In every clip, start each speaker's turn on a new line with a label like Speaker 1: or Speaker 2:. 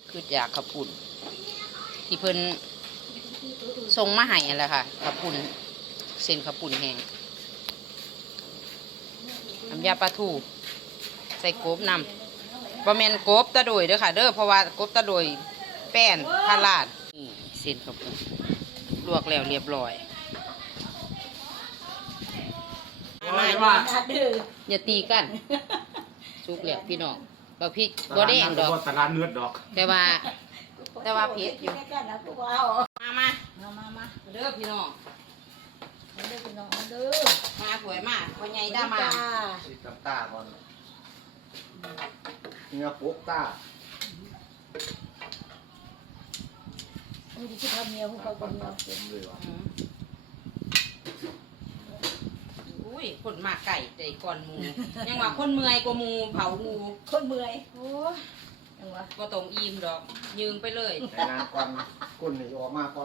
Speaker 1: คืออยากขับปุ่นที่เพิ่นส่งมาให้อะไรค่ะขับปุ่นเส้นขับปุ่นแห้งน้ำยาปลาทูใส่กบนำประเมนกบตะโดยเด้อค่ะเด้อเพราะว่ากบตะโดยแป้นพาลาดนี่เส้นขับปุ่นลวกแล้วเรียบร้อยอย่าตีกันสุกแล้วพี่น้องบ่พริกบ่แดงดอก
Speaker 2: ตลาดเนื้อดอก
Speaker 1: แต่ว่าเผ็ดอยู่มาเด้อพี่น้องมาสวยมากวันใหญ่ได้มา
Speaker 2: สีกับตาก่อนเนื้อปุ๊กตา
Speaker 3: ที่ทำเมียพวกเขาคนเดียว
Speaker 1: อุ้ยคนมาไก่ใจก่อนหมูยังว่าคนเมื่อยกว่าหมูเผาหมู
Speaker 3: คนเมื่อย
Speaker 1: โอ้ยังว่าก็ตรงอิ่มดอกยืงไปเลย
Speaker 2: ในน้ำควันก้นหนีออกมาควัน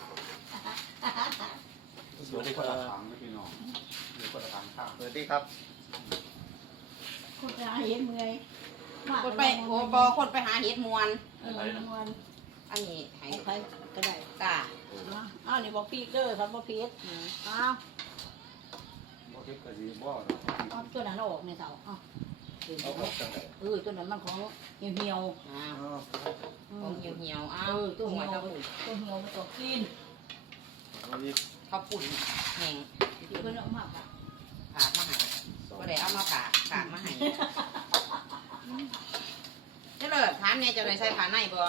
Speaker 2: สวัสดีครับพี่น้องสวัสดีครับสวัสดีครับ
Speaker 3: คนไปหาเห็ดเมื่อย
Speaker 1: คนไปโอ้บอคนไปหาเห็ดมวน
Speaker 3: มวน
Speaker 1: อันนี้ให้
Speaker 3: ใครก็ได้
Speaker 1: ตา
Speaker 3: อ้าวนี่บอกพีกเด้อครับบอกพีกอ้าว
Speaker 2: บอกพีกก็ดีบ่
Speaker 3: ตัวนั้นออกในเสาตัวนั้นมันของเหี่ยว
Speaker 1: ของเหี่ยว
Speaker 3: ตัวเหี่ยวมันต้องกิน
Speaker 1: ข้าวปุ่นแห้ง
Speaker 3: เพื่อนเอามา
Speaker 1: ผ่ามาให้ก็ได้เอามาผ่ามาให้เจ้าเลยถามเนี่ยจะได้ใส่ผ่าในบ่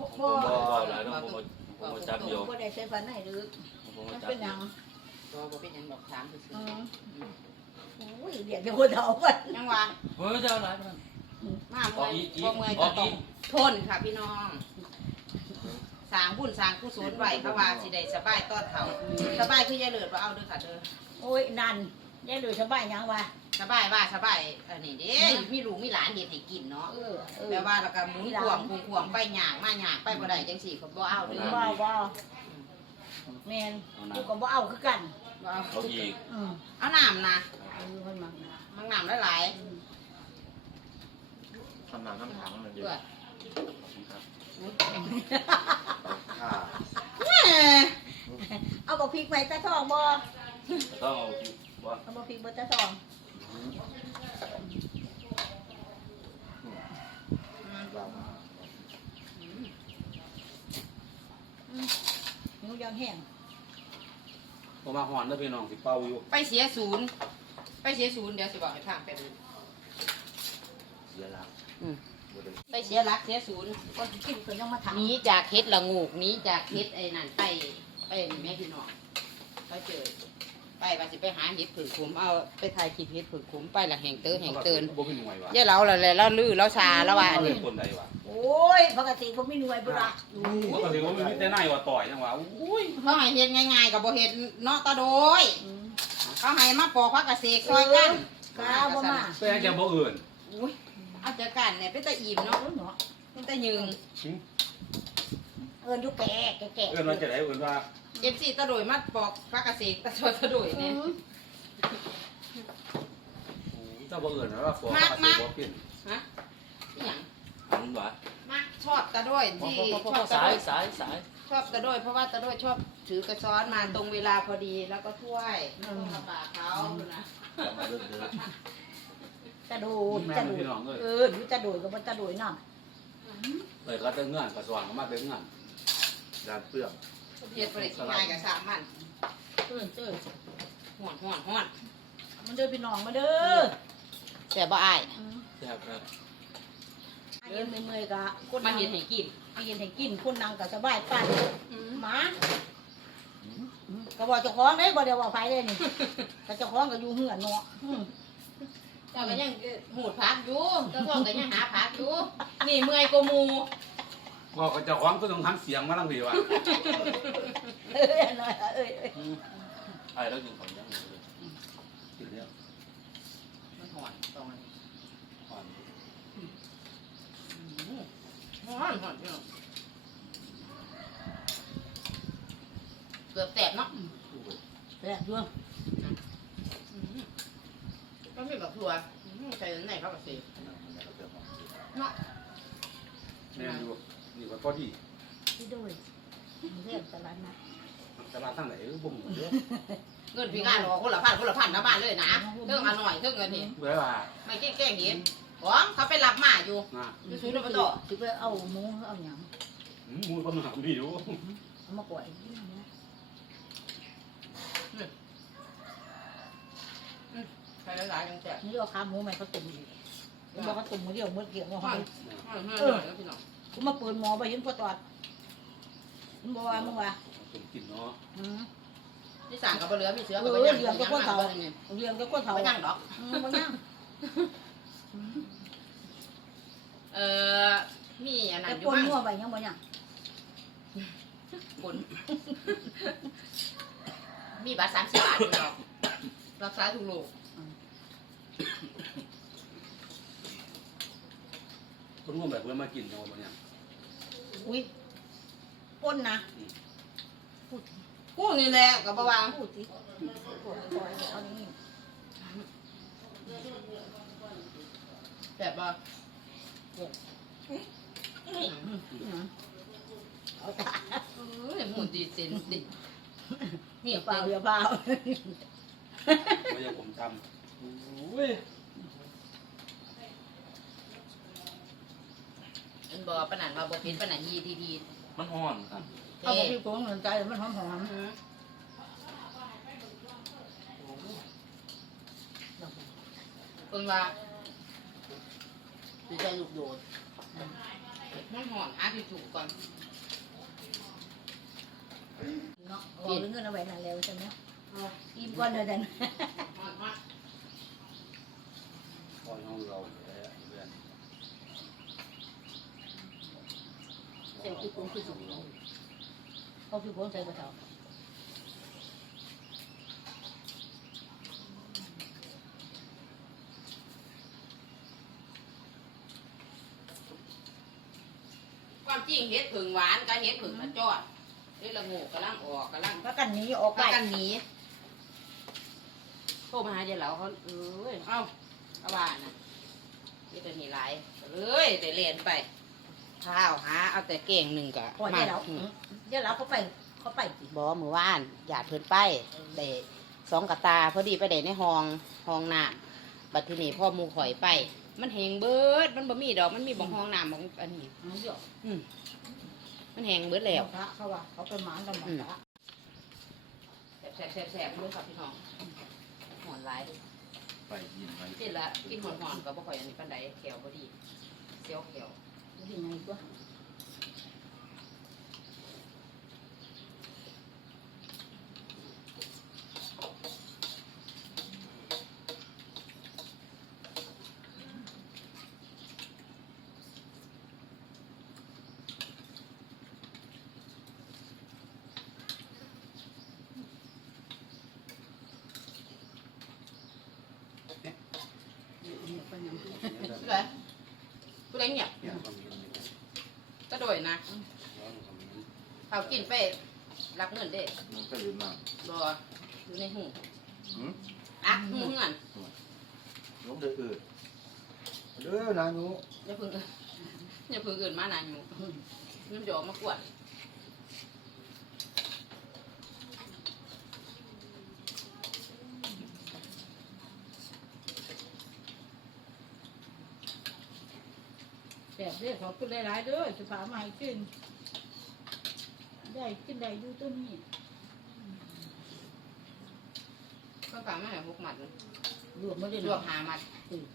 Speaker 3: จับอยู่ก็ได้ใส่ผ่าในหรือมันเป็นยัง
Speaker 1: บ่เป็นยังดอกถามคือ
Speaker 3: โอ้ยเดี๋ยวคนเฒ่ากัน
Speaker 1: ยังว่า
Speaker 4: เจ้าอะไร
Speaker 1: มาเมื่อยก็ต้องทนค่ะพี่น้องสร้างบุญสร้างกุศลไว้เพราะว่าสิได้สบายต้อนเฒ่าสบายคือยายเลิศว่าเอาเด้อค่ะเด้อ
Speaker 3: โอ้ยนั่นยายเลิศสบายยังวะ
Speaker 1: สบายอันนี้เด้มีลูกมีหลานเฮ็ดให้กินเนาะแต่ว่าแล้วก็หมุนขวงไปหยางมาหยางไปบ่ได้จังซี่ก็บ่เอาเด้อ
Speaker 3: บ่แม่นกูก็บ่เอาคือกัน
Speaker 1: บ่เอา
Speaker 4: อีก
Speaker 1: เอาน้ำนะมังน้ำหลาย
Speaker 2: ทำน้ำถังเลยเยอะ
Speaker 3: เอาบอกพริกไปตะทองบ่
Speaker 4: ต้อง
Speaker 3: เอาบอกพริกไปตะทองนิ้วยังแห้ง
Speaker 4: ผมมาหอนแล้วพี่น้องสิเป่าอยู่
Speaker 1: ไปเสียศูนย์เดี๋ยวสิบอกให้ฟังแป๊บนึง
Speaker 4: เสียแล้ว
Speaker 1: ไปเสียรักเสียศูนย์
Speaker 3: ก็กินเพิ่นยังมาทำ
Speaker 1: นี้จากเฮ็ดละงูกนี้จากเฮ็ดไอ้นั่นไปแม่พี่น้องเขาเจอไปว่าสิไปหาเห็ดผือขุมเอาไปถ่ายคลิปเห็ดผือขุมไปละแห่งเตือนย่าเราละเลยเราลื้อเราชาแล้วว่านี่
Speaker 3: โอ้ยปกติผมไม่หน่วยบุระ
Speaker 4: ปกติผมมีแต่นายว่าต่อยจังหวะ
Speaker 1: อุ้ยเขาให้เห็ดง่ายๆกับบ่เห็ดเนาะตาโดยเขาให้มาปอกพักกระเสกซอยกัน
Speaker 3: ก้าวมา
Speaker 4: แต่จะบ่อื่น
Speaker 1: อุ้ยเอาจากกันเนี่ยเป็นตาอิ่มเนาะเป็นตายืง
Speaker 3: ยุแก่
Speaker 4: เราจะได้ว่า
Speaker 1: FC ตาโดยมาปอกพักกระเสกตาโดยเนี่ย
Speaker 4: เจ้าบ่อื่นนะว่าฟอ
Speaker 1: มากฮะอย่าง
Speaker 4: มันหวาน
Speaker 1: มากชอบตาโดยที่ชอบ
Speaker 4: สาย
Speaker 1: ชอบตาโดยเพราะว่าตาโดยชอบถือกระซ้อนมาตรงเวลาพอดีแล้วก็ถ้วยมาปากเขานะ
Speaker 3: จะดูจะดูก็มันจะดูน้
Speaker 4: ำเลยก็เติมเงินกระสว่างมาเติมเงิน
Speaker 2: ดานเปลือก
Speaker 1: เฮ็ดบริการกับสามมันห่อน
Speaker 3: มันเดินพี่น้องมาเด้อ
Speaker 1: แซ่บบ่อาย
Speaker 4: แซ่บครับ
Speaker 3: เดินเมื่อยกะ
Speaker 1: คนมาเห็นให้กิน
Speaker 3: คนนั่งกับสบายปั่นหมาก็บอกเจ้าของเลยบ่เดี๋ยวบอกไฟเลยนี่แต่เจ้าของก็อยู่เหือนเนาะ
Speaker 1: เจ้าก็ยังหูดพักอยู่เจ้าของก็ยังหาพักอยู่นี่เมื่อยกว่าหมู่
Speaker 4: บอกกับเจ้าของก็ต้องทำเสียงมาลังดีว่ะ
Speaker 3: ไ
Speaker 4: อ้แล้วกินของยังกินเนี่ย
Speaker 1: มันหอนตรงนี้หอนเกือบแตกเนาะ
Speaker 3: แตกด้วย
Speaker 1: ก็มีแบบถั่วใส่ไหนเขาก็สีเนาะ
Speaker 4: แม่ดูนี่ก็พอดี
Speaker 3: ที่ด้วยเรียกตลาดนัด
Speaker 4: ตลาดทางไหนบ่งเยอะ
Speaker 1: เงินพี่งานรอคนละพันนะบ้านเลยนะเรื่องอร่อยเรื่องเงินนี่
Speaker 4: เบื่อว่า
Speaker 1: ไม่แกล้งเห็นของเขาไปรับมาอยู่
Speaker 4: นะ
Speaker 1: อยู่ศูนย์อบต
Speaker 3: สิไปเอาหมูเอาหยัง
Speaker 4: มูก็มามีอยู่
Speaker 3: เอามาปล่อย
Speaker 1: ไปหลายๆยังแจก
Speaker 3: นี่เอาขาหมูใหม่เขาตุ่มอีกบอกเขาตุ่มมือเดียวมือเกี่ยวมาให้
Speaker 1: แล้วพี่น้อง
Speaker 3: กูมาเปิดหมอไปเห็นพอตอดมึงบอกว่ามึงว่า
Speaker 4: สมกินเนาะ
Speaker 1: ที่สั่งกับเหลือพี่เสือ
Speaker 3: เอ
Speaker 1: กับ
Speaker 3: อ
Speaker 1: ยัง
Speaker 3: เลี้ยงก็คนเฒ่าเลี้ยงก็คนเฒ่า
Speaker 1: ไม่ยังดอก
Speaker 3: บ่ยัง
Speaker 1: มีอันนั้
Speaker 3: แต่
Speaker 1: นอ
Speaker 3: ป
Speaker 1: ยู่
Speaker 3: น
Speaker 1: บ้าง
Speaker 3: งัวไปยังบ่ยัง
Speaker 1: ผลมีบาท30 บาทพี่น้องรักษาทุกโรค
Speaker 4: คนงมแบบเพื่อมากินเนาะบ่เนี่ย
Speaker 3: อุ้ยปนนะพูด
Speaker 1: กูนี่แหละกับบ่าวาง
Speaker 3: พูดสิปวดปล่อยเอานี่
Speaker 1: แบบว่า
Speaker 3: เอาตา
Speaker 1: หมุนดีเซนดิมี
Speaker 3: อย่าเป
Speaker 1: เป
Speaker 3: ล่า
Speaker 1: ล่า
Speaker 3: อย่าเปล่า
Speaker 4: บ่อยากผมจำโอ้ย
Speaker 1: อันบ่ปานนั้นว่าบ่ผิดปานนั้นยีดี
Speaker 4: มันอ่อนครับ
Speaker 3: เอาบอกพี่โกงเงินใจมันหอมหอม
Speaker 1: เพิ่นว่าสิใจลูกโดดมันหอนหาที่ถูกก่อน
Speaker 3: เนาะบอกเงินเอาไว้นานแล้วใช่ไหมอิ่มก่อนเดี๋ยวนั้น
Speaker 1: หอน
Speaker 4: คอยห้องเราเพื่อน
Speaker 3: เสียงพี่โกงคือสุดเขาพี่โกงใจกระเทา
Speaker 1: ความจริงเฮ็ดผึ่งหวานกับเฮ็ดผึ่งกระจอดเฮ็ดละโงูกำลังออกกำลัง
Speaker 3: พากันหนีออกไป
Speaker 1: พากันหนีโทรมาหาเจ้าเหลาเขาเอ้ยเอ้าเอาว่าน่ะนี่ตัวนี้หลายเลยแต่เรียนไปข้าวหาเอาแต่เก่งหนึ่งกะ
Speaker 3: พอ
Speaker 1: มา
Speaker 3: เดี๋ยวเราเดี๋ยวเราเขาไปสิ
Speaker 1: บ่มือว่านหยาดเพิ่นไปได้2 กระตาพอดีไปได้ในห้องน้ำบัดทีนี้พ่อหมูข่อยไป มันแหงเบิดมันบ่มีดอกมันมีบ่ห้องน้ำบ่อันนี้
Speaker 3: เดี๋ยว
Speaker 1: มันแหงเบิดแล้ว
Speaker 3: พระเขาว่าเขาไปหมานกันหมดละ
Speaker 1: แสบๆเลยครับพี่น้องหอนหลาย
Speaker 4: ไปกินไป
Speaker 1: กินละกินหอนๆก็บ่ค่อยอันนี้ปานใดแขวบ่ดีเสียวแขว
Speaker 3: ยังไงก็
Speaker 1: ผู้ใดผู้ใดเงียบ
Speaker 4: เนี่ยก็มี
Speaker 1: กระโดดนะเขากินไปรับเงินเด้
Speaker 2: มันก็ลืมมาก
Speaker 1: บ่อยู่ในหูอ่ะหูเงิน
Speaker 2: ลูกเดือดเด้อนาหนู
Speaker 1: อย่าเพิ่งอย่าเพิ่งอื่นมานานอยู่มันจะออกมากวน
Speaker 3: แบบเด้อขอขึ้นหลายๆเด้อจะพามาให้ขึ้นได้ขึ้นได้ดูตัวนี้
Speaker 1: ก็ฝากมาให้6 มัด
Speaker 3: รวมมาเลย
Speaker 1: รวม5 มัด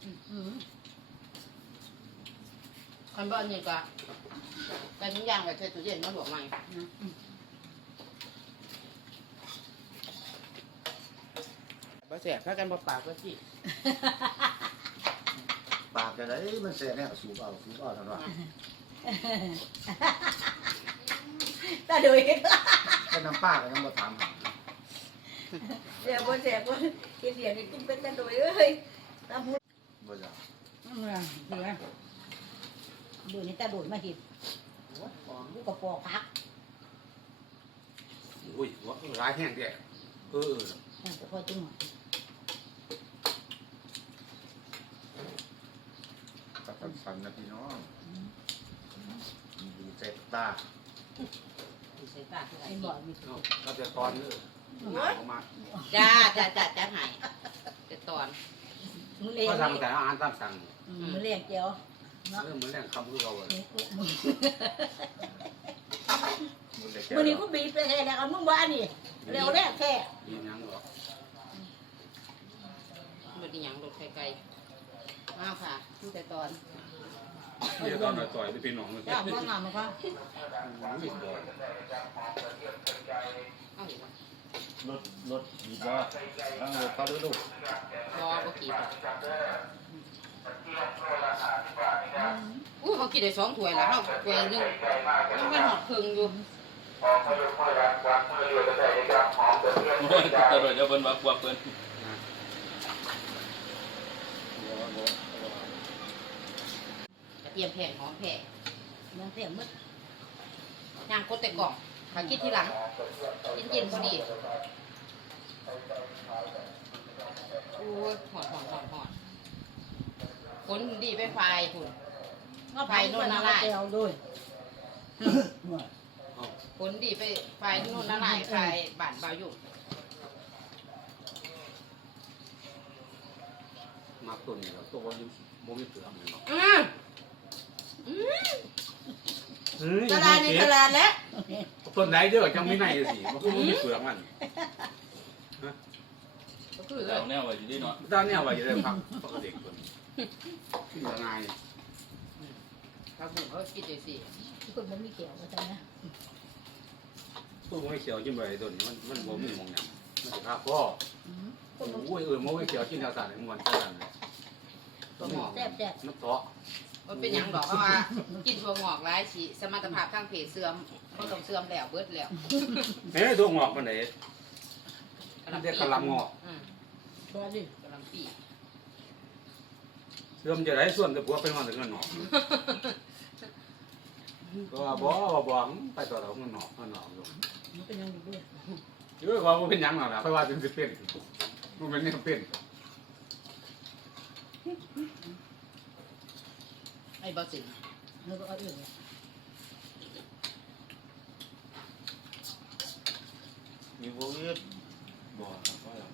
Speaker 1: คันบ่อันนี้ก็แต่ทุกอย่างไว้ใส่ตู้เย็นมาลวกใหม่บ่แซ่บพากันบ่ปากก็สิ
Speaker 2: ปากจะได้มันเสียเนี่ยสูบเอาทันว่า
Speaker 3: ตาโดย
Speaker 2: แค่น้ำป้าก็ยังมาถาม
Speaker 3: เสียบนเสียบนกินเสียงกินเป็นตาโดยเอ้ยตาพูด
Speaker 2: บ่จ้ะ
Speaker 3: เบื่อเบื่อนี่ตาโดยมาเห็นลูกกระปอกพัก
Speaker 4: อุ้ยร้ายแห้งเด้อ
Speaker 3: แต่พอจังหวะ
Speaker 2: กับสันนะพี่น้องดีใจตา
Speaker 1: ใส่ตาคือไอ้
Speaker 3: ไอ้
Speaker 1: บ่
Speaker 3: บ่มี
Speaker 2: ก็จะตอนนี้หายออกมา
Speaker 1: จ้าให้จะตอน
Speaker 3: มือเลี้ย
Speaker 2: ก็
Speaker 3: ง
Speaker 2: สั่งแต่อาหารตามสั่ง
Speaker 3: มือเลี้ยงเจียวเนาะ
Speaker 2: เรื่องเหมือนแรงคำคือเราเลย
Speaker 3: มือนี้กูบีบไปแค่แล้วเอามึงว่านี่เร็วแรกแค่
Speaker 2: ยินยังหรอ
Speaker 1: มันอีหยังรถไกลๆมาค่ะผู้แต่ตอน
Speaker 2: นี่ตอนหน่อยต่อยไปเป็นหนองเลย
Speaker 3: จ้าพ่องามนะคะ
Speaker 2: วิ่งบ่อย
Speaker 1: เอาอยู่บ่
Speaker 2: รถดีบ่ตั้งรถเขาดูดู
Speaker 1: รอบ่กี่บ่อู้เขากินได้2ถ้วยแล้วเฮาถ้วยหนึงมันไม่หอดครึ่งอยู่
Speaker 4: ตลอดจะเป็นว่ากวักเพิ่น
Speaker 1: กระเทียมแพงหอมแพง
Speaker 3: ยังเสียมืด
Speaker 1: ย่างกดแต่กล่องขาคิดทีหลังเย็นๆพอดีโอ้ยหอดคนดีไปไฟคุณ
Speaker 3: ก็ไปโน่นน่ะล่ะเจียวด้วย
Speaker 1: คนดีไปไฟโน่นนั่นไหนไฟบ้านเบาอยู่
Speaker 2: มาตัวนี้แล้วตัวยังบ่มีเปลือกเลยเนาะ
Speaker 1: ตลาดนี่ตลาดแล้ว
Speaker 2: ต้นไหนเด้อจังไม่ไหนสิมันก็บ่มีเปลือกมัน
Speaker 1: ก็คือ
Speaker 4: เอาแนวไว้ดีเนาะ
Speaker 2: ด้านเนี้ยว่าจะได้พักปกติคนที่ยังไง
Speaker 1: เขาหูเขาคิดเลยสิ
Speaker 3: คนมันมีเขียวว่าจังนะ
Speaker 2: ตัวไม่เขียวจิ้มไปตัวนี้มันบ่มีมองหยังมันสิครับพ่อ
Speaker 3: คนมัน
Speaker 2: โอ้ยไม่เขียวกินแนวสารมวนกัน
Speaker 1: ตัวหงอก
Speaker 3: แซ่บแซ่บ
Speaker 2: มันเตาะ
Speaker 1: มันเป็นหยังดอกเพราะว่ากินตัวหงอกร้ายสิสมรรถภาพทางเพศเสื่อมเขาต้องเสื่อมแล้วเบิดแล้ว
Speaker 2: เฮ้ยตัวงอกมันไหนมันจะกระลำงอก
Speaker 3: ตัวดิ
Speaker 1: กำลังปี
Speaker 2: เสื่อมจะได้ส่วนแต่ผัวเป็นวันถึงเงินหนอกก็บ่ไปต่อเราเงินหนอกอยู่
Speaker 3: มันเป็นยังอยู่ด้วย
Speaker 2: เยอะกว่ามันเป็นยังหรอกนะเพราะว่าถึงสิเป็นมันเป็นนี่เป็น
Speaker 1: ไอ้บอสิน
Speaker 3: แล้วก็เอาอื่นเนี่ย
Speaker 4: มีพวกนี้บ่ก็แล้ว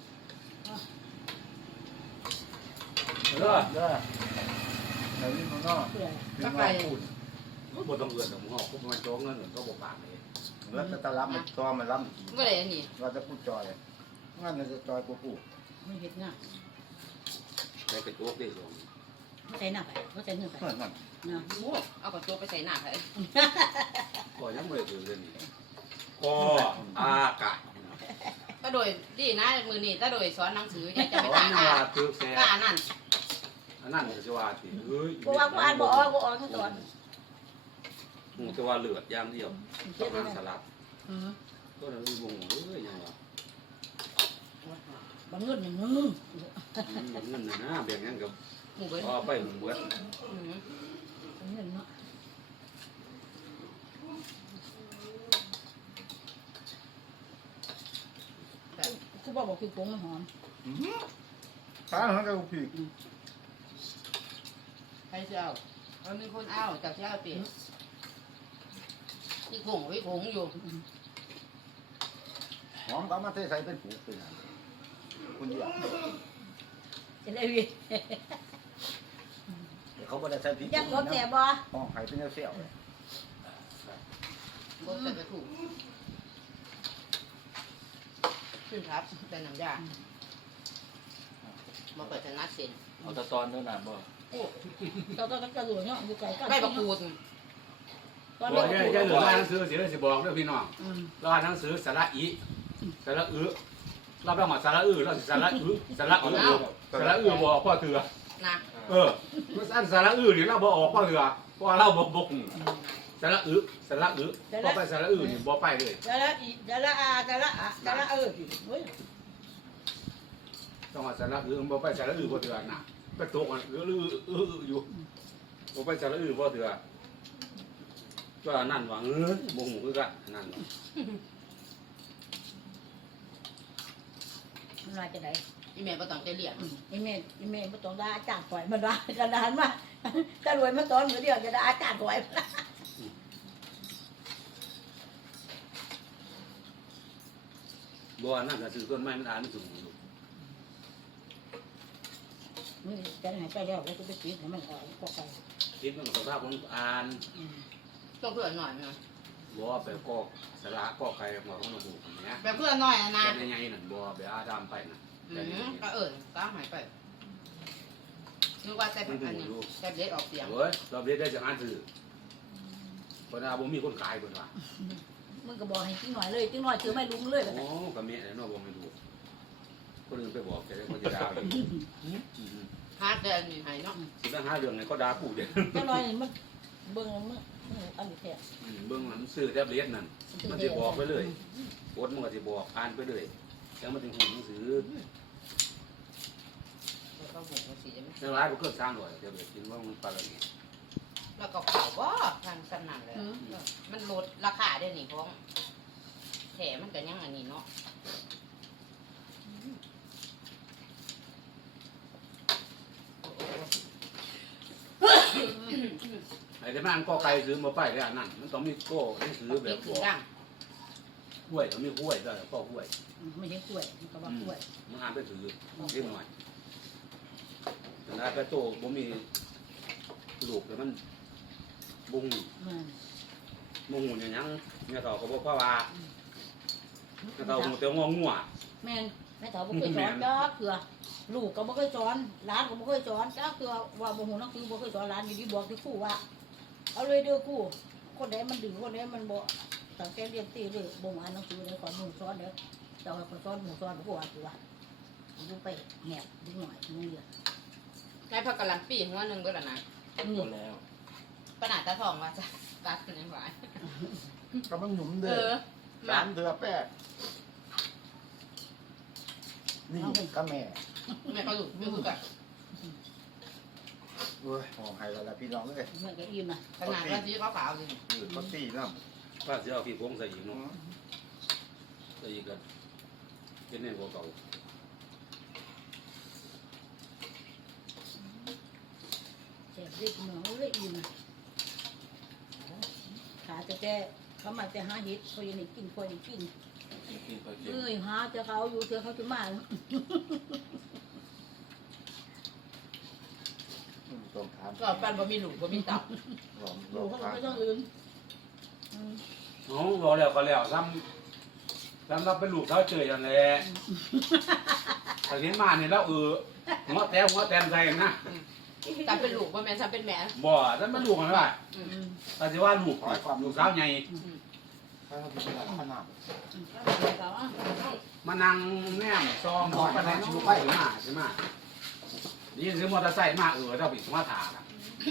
Speaker 2: เด้อไหนนี่มันก็
Speaker 3: เพื่อ
Speaker 1: ก็ไป
Speaker 2: บ่ต้องเอื้อนของหอกพวกมันโจเงินก็บ่ปากเลย
Speaker 5: แล้วจะตะล้ำมันจอมันล้
Speaker 1: ก็เลยอันนี้
Speaker 5: ำเราจะพูดจอยงั้นเราจะจอยกูพูด
Speaker 3: ไม่เห็นหน้า
Speaker 2: ไปกระโจกได้สอง
Speaker 3: ไม่ใส่หน้าไปไม่ใส่เนื้อไป
Speaker 5: เหมือนกัน
Speaker 3: นะ
Speaker 1: โอ้เอากระโจกไปใส่หน้าเลย
Speaker 2: ก็ยังไม่ได้ถือเรื่องนี้ก็อากาศ
Speaker 1: ก็โดยดีนะมือนี่ก็โดยสอนหนังสืออยากจะไป
Speaker 2: ร้อ
Speaker 1: ตาน ก
Speaker 2: ว่า
Speaker 1: อ่าน
Speaker 2: ถือแซ่
Speaker 1: ก็อ่านนั่น
Speaker 2: อันนั้นจะว่าสิเฮ้ย
Speaker 3: กูว่ากูอ่านบ่ออกบ่ออกทั้งตอน
Speaker 2: หูแต่ว่าเลือดอย่างเดียวต้
Speaker 3: เจ็
Speaker 2: อบ ง
Speaker 3: เลย
Speaker 2: หา
Speaker 3: นะ
Speaker 2: สลัด ก็เลยมีวงเอ้ยยังวะ
Speaker 3: บางเงินอย่างนึง
Speaker 2: เงินนะแบ่งงั้นกับ
Speaker 1: หมูเบิร์ด
Speaker 2: พอไปหมู่เบิด
Speaker 3: บางเงินเนาะ กูบอกคือกงมันหอม
Speaker 5: ตาเขาจะผี
Speaker 1: ใครจะเอาเอามีคนเอาจากที่เอาเปลี่ยนที่ผงไว้ผงอยู่
Speaker 5: หอมก็มาเทใส่เป็นผูเป็นคุณเดียว
Speaker 3: จะได้วิ
Speaker 5: เขาไม่ได้ใส่พริก
Speaker 3: ยังรสแซ่บบ่
Speaker 5: ห้องไข่เป็นเสี่ยวเลย
Speaker 1: บนแต่กระถูกขึ้นครับแต่น้ำยามาเปิดชนะเส้น
Speaker 4: เอาตะตอนเท่านั้นบ่
Speaker 1: โอ้
Speaker 3: ตอนนั้นกระดูกเนาะอยู่ไกลกัน
Speaker 1: ใบประกูด
Speaker 3: ตอน
Speaker 2: บอก
Speaker 3: นี้
Speaker 2: เนี่ยจะเหลือร้านหนังสือเสียสิบอกเด้อพี่น้อง
Speaker 3: อืม
Speaker 2: ร้านหนังสือสาระอีสาระอื้อเราไปหอดสาระอื้อเราสาระอื้อสาระอื้อสาระอื้อบอกพ่อเถื่อ
Speaker 1: นะ
Speaker 2: มันอันสาระอื้อนี่เราบอกออกพ่อเถื่อเพราะเราบอกบกสาระอื้อสาระอื้อพอไปสาระอื้อนี่บอกไปเลย
Speaker 3: จะละอีจะละอาจะละอะจะละเฮ้ย
Speaker 2: ต้องมาสาระอื้อบอกไปสาระอื้อพ่อเถื่อน่ะไปตกมันอื้ออยู่บอกไปสาระอื้อพ่อเถื่อก็นั่นว่าบงหมูคือกันนั่น
Speaker 3: มันมาจะไหน
Speaker 1: อีเมลก็ต้องจะเรียก
Speaker 3: อีเมลไม่ต้องด่าอาจารย์ปล่อยมันด่ากระดานมาถ้ารวยมาตอนเดี๋ยวจะด่าอาจารย์ปล่อย
Speaker 2: บ่นั่นก็ซื้อต้นไม้มันอ่านมันสูงอยู่
Speaker 3: นี่จะหายใจแล้วแล้วจะไปปิดให้มันออกก็ไป
Speaker 2: คิดมันสภาพของอ่าน
Speaker 1: ต้องเพื่อนหน่อยมั้ย
Speaker 2: บ่ไปกอกสระกอกไข่หัวของมันหูอย่างเงี้ย
Speaker 1: แบบเพื่อนหน่อยนะ
Speaker 2: แต่ใหญ่ๆนั่นบ่ไปอาดามไปน่ะ
Speaker 1: ก็ก็หายไปนึกว่าแต่เป็นอันนี้แต่เล็ดออกเสียง
Speaker 2: เฮ้ยเราเรียนได้จากงานซื้อเพราะว่าบ่มีคนขายเพิ่นว่า
Speaker 3: มึงก็บอกให้จิ้งหน่อยเลยจิ้งหน่อยซื้อไม่ลุงเลย
Speaker 2: โอ้ก็แม่เนาะบ่ไม่รู้คนอื่นไปบอกแกได้คนจะด่าอยู่
Speaker 1: ฮาร์ดเดินนี่หายเนาะ
Speaker 2: สิไปหาเรื่องให้เขาด่ากูเด้
Speaker 3: จิ้งหน่อยนี่มันเบิ่งมึงอันนี้แท้
Speaker 2: เบิ่งมันซื้อแท็บเล็ตนั่นมันสิบอกไปเลยกดมันก็สิบอกอ่านไปเลยแล้วมันถึงหูหนังสือ
Speaker 1: แล้วก็หกสีจะไม่
Speaker 2: ในร้านก็เกิดสร้างด้วยแท็บเล็ตกินว่ามันปลาอะไร
Speaker 1: แล้วก็เผาว่าทางสนั่นเลยมันลดราคาได้นี่ของแถมมันก็ยังอันนี้เนาะ
Speaker 2: ไอ้ที่มันก็ไก่ซื้อมาไปแล้วนั่นมันต้องมีโก้ที่ซื้อแบบ
Speaker 1: ถึงดัง
Speaker 2: ห้วยต้องมีห้วยด้วยก็ห้วย
Speaker 3: ไม่ใช่กล้วยมันก็ว่ากล้วย
Speaker 2: มันหาไปซื้อเล็กหน่อยแต่ถ้ากระโตบ่มีลูกแล้วมันบุ้งบุ้งอย่างยังเนี่ยเขาก็บอกว่าเนี่ยเขาคงจะงองัว
Speaker 3: แม่นแม่เฒ่าบ่เคยสอนจ้าเผื่อลูกก็บ่เคยสอนหลานก็บ่เคยสอนจ้าเผื่อว่าบ่ฮู้หนังสือบ่เคยสอนหลานอยู่ดีบอกที่ครูว่าเอาเลยเด้อครูคนใดมันดื้อคนใดมันบ่ตั้งแต่เรียนตีเลยบ่อ่านหนังสือเลยขอหนูสอนเด้อเจ้าก็สอนหนูสอนผู้ว่าสิว่าอยู่ไปแหบนิดหน่อยนึงเดียว
Speaker 1: ในพักกำลังปีหัวหนึ่งก็แล้วนะ
Speaker 5: หมดแล้ว
Speaker 1: ขนาดตาทองว่าจะตัดในหวาย
Speaker 5: กำลังหนุ่มเด้อสามเดือแปดนี่ก็แม่
Speaker 1: ไม่เขาหลุดไม่คือกัน
Speaker 5: เว้ยหอมไห้แล้วล่ะพี่น้องเลย
Speaker 3: เหมือนกับอิ่มนะ
Speaker 1: ขนาดว่าที่เขาขาวเลย
Speaker 5: เขาตีน้
Speaker 2: ว่าจะเอาขี้โค้งใส่อีกเนาะใส่อีกกันเป็นเนี่ยหัวเก่า
Speaker 3: แซ่บเล็กเหมือนเล็กอิ่มนะขาจะแก่เขามาแต่หาเห็ดเขายังได้กินคนได้กิน
Speaker 4: กินไปกิน
Speaker 3: เอ้ยหาจะเขาอยู่เถอะเขาจะมา
Speaker 5: ำตรงถาม
Speaker 1: ก็ปันบ่มีหลุมบ่มีตับ
Speaker 5: ลอง
Speaker 3: อยู่เขาก็ไม่ต้องอื่น
Speaker 2: น้องรอแล้วก็แล้วซ้ำเราเป็นลูกเขาเจออย่างแหละแต่เลี้ยงมาเนี่ยแล้วหัวแตนใส่นะ
Speaker 1: ตับเป็นหลุมบ่แม่นซับเป็นแม่
Speaker 2: บ่นั่นมันลูกอะไรแต่ที่ว่าลูกสาวใหญ่
Speaker 5: ถ้าเราเป็นอะไรขนาด
Speaker 2: มานั่งแนมซองของกันไหนชิวไปมาใช่ไหมนี่ซื้อมอเตอร์ไซค์มาเจ้าปิดมาถากัน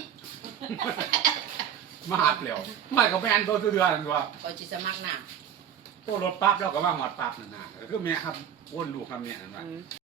Speaker 2: มาหาเปลี่ยวไม่ก็แม่นตัวเดือนตัว
Speaker 1: ก็สิสมัครหน้า
Speaker 2: ตัวรถปั๊บแล้วก็ว่าหอดปั๊บนั่นน่ะคือแม่ครับวนลูกคำเนี้ยนั่นว่า